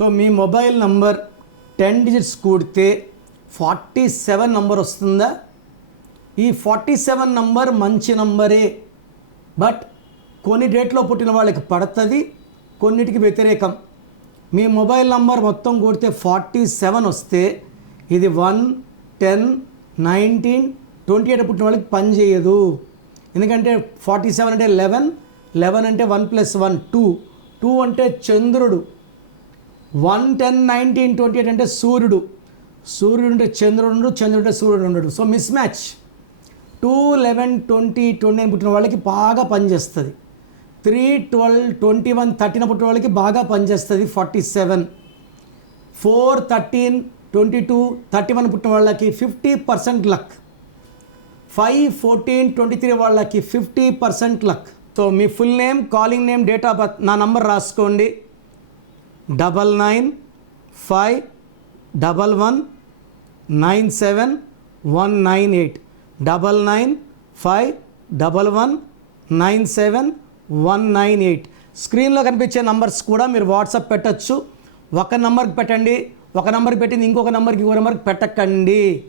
So మీ mobile number 10 digits కూడితే 47 number వస్తుందా? ఈ 47 నంబర్ మంచి నంబరే, బట్ కొన్ని డేట్లో పుట్టిన వాళ్ళకి పడుతుంది, కొన్నిటికి వ్యతిరేకం. మీ మొబైల్ నంబర్ మొత్తం కూడితే 47 వస్తే ఇది 1, 10, 19, 28 పుట్టిన వాళ్ళకి పని చేయదు. ఎందుకంటే 47 అంటే 11, 11 అంటే 1 + 1 2, 2 అంటే చంద్రుడు, 1, 10, 19, 28 అంటే సూర్యుడు, సూర్యుడు అంటే చంద్రుడు ఉండడు, చంద్రుడు అంటే సూర్యుడు ఉండడు. So miss match. 2, 11, 20, 29 పుట్టిన వాళ్ళకి బాగా పనిచేస్తుంది. 3, 12, 21, 13 పుట్టిన వాళ్ళకి బాగా పనిచేస్తుంది 47. 4, 13, 22, 31 పుట్టిన వాళ్ళకి 50% లక్. 5, 14, 23 వాళ్ళకి 50% luck. So me full name, calling name, date of birth, నా నంబర్ రాసుకోండి. 9951197198 9951197198. స్క్రీన్లో కనిపించే నంబర్స్ కూడా మీరు వాట్సాప్ పెట్టచ్చు. ఒక నంబర్కి పెట్టండి, ఒక నంబర్కి పెట్టింది ఇంకొక నంబర్కి పెట్టకండి.